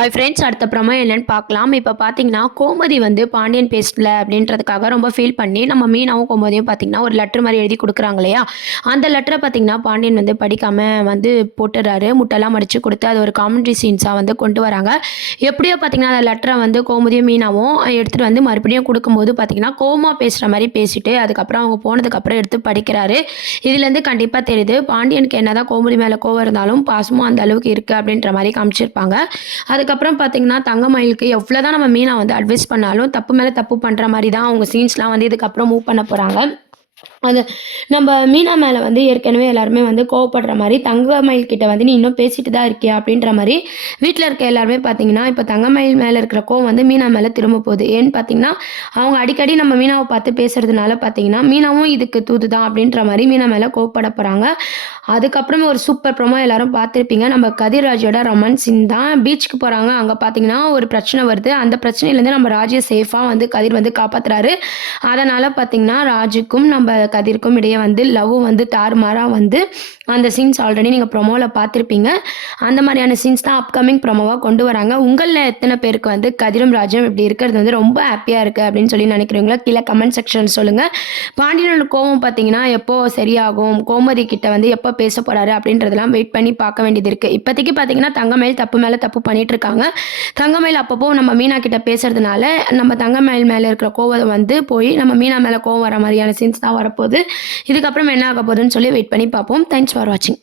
Hi friends, அடுத்த promo என்னன்னு பார்க்கலாம். இப்போ பார்த்தீங்கன்னா, கோமதி வந்து பாண்டியன் பேசல அப்படின்றதுக்காக ரொம்ப ஃபீல் பண்ணி, நம்ம மீனாவும் கோமதியும் பார்த்தீங்கன்னா, ஒரு லெட்டர் மாரி எழுதி குடுக்குறாங்க இல்லையா? அந்த லெட்டர பார்த்தீங்கன்னா, பாண்டியன் வந்து படிக்காம வந்து போட்டுறாரு. முட்டெல்லாம் மடிச்சு குடுத்து, அது ஒரு காமெடி சீன்ஸா வந்து கொண்டு வராங்க. எப்படியோ பார்த்தீங்கன்னா, அந்த லெட்டர வந்து கோமதியும், மீனாவும் எடுத்துட்டு வந்து மறுபடியும் குடுக்கும்போது பார்த்தீங்கன்னா, கோவமா பேசுற மாரி பேசிட்டு, அதுக்கப்புறம் அவங்க போனதுக்கப்புறம் எடுத்து படிக்கிறாரு. இதுலேருந்து கண்டிப்பா தெரியுது, பாண்டியனுக்கு என்னதான் கோமதி மேல கோவம் இருந்தாலும், பாசமும் அந்த அளவுக்கு இருக்கு அப்படின்ற மாரி காமிச்சிருப்பாங்க. அதுக்கப்புறம் பார்த்தீங்கன்னா, தங்கமயிலுக்கு எவ்வளோதான் நம்ம மீனா வந்து அட்வைஸ் பண்ணாலும், தப்பு மேல தப்பு பண்ற மாரி தான் அவங்க சீன்ஸ்லாம் வந்து இதுக்கப்புறம் மூவ் பண்ண போறாங்க. அது நம்ம மீனா மேல வந்து ஏற்கனவே எல்லாருமே வந்து கோவப்படுற மாரி, தங்கமயில் கிட்ட வந்து "நீ இன்னும் பேசிட்டு தான் இருக்கியா?" அப்படின்ற மாரி வீட்ல இருக்க எல்லாருமே பார்த்தீங்கன்னா, இப்ப தங்கமயில் மேல இருக்கிற கோவம் வந்து மீனா மேல திரும்ப போகுது. ஏன்னு பார்த்தீங்கன்னா, அவங்க அடிக்கடி நம்ம மீனாவ பார்த்து பேசுறதுனால பார்த்தீங்கன்னா, மீனாவும் இதுக்கு தூது தான் அப்படின்ற மாரி மீனா மேல கோவப்பட போறாங்க. அதுக்கப்புறம் ஒரு சூப்பர் ப்ரோமோ எல்லாரும் பார்த்திருப்பீங்க. நம்ம கதிர்ராஜோட ரொமான்ஸ் சீன் தான். பீச்சுக்கு போறாங்க. அங்க பார்த்தீங்கன்னா, ஒரு பிரச்சனை வருது. அந்த பிரச்சனையிலேருந்து நம்ம ராஜிய சேஃபா வந்து கதிர் வந்து காப்பாத்துறாரு. அதனால பார்த்தீங்கன்னா, ராஜுக்கும் நம்ம கதிருக்கும் இடையே வந்து லவ் வந்து தாறுமாறா வந்து அந்த சீன்ஸ் ஆல்ரெடி நீங்க ப்ரோமோல பார்த்திருப்பீங்க. அந்த மாரியான சீன்ஸ் தான் அப்கமிங் ப்ரோமோவா கொண்டு வராங்க. உங்கள்ல எத்தன பேருக்கு வந்து கதிரும், ராஜும் இப்படி இருக்கிறது வந்து ரொம்ப ஹேப்பியா இருக்கு அப்படின்னு சொல்லி நினைக்கிறீங்களோ, கீழ கமெண்ட் செக்ஷன்ல சொல்லுங்க. பாண்டியனோட கோவம் பார்த்தீங்கன்னா, எப்போ சரியாகும்? கோமதி கிட்ட வந்து எப்ப பேச போறாரு? அப்படின்றதெல்லாம் வெயிட் பண்ணி பார்க்க வேண்டியது இருக்கு. இப்போதைக்கு பார்த்தீங்கன்னா, தங்கமயில் தப்பு மேல தப்பு பண்ணிட்டு இருக்காங்க. தங்கமயில் அப்பப்போ நம்ம மீனா கிட்ட பேசுறதுனால, நம்ம தங்கமயில் மேல இருக்கிற கோவம் வந்து போய் நம்ம மீனா மேல கோவம் வர மாரியான சீன்ஸ் தான் வரப்போது. இதுக்கப்புறம் என்ன ஆக போகுதுன்னு சொல்லி வெயிட் பண்ணி பார்ப்போம். தேங்க்ஸ் ஃபார் வாட்சிங்.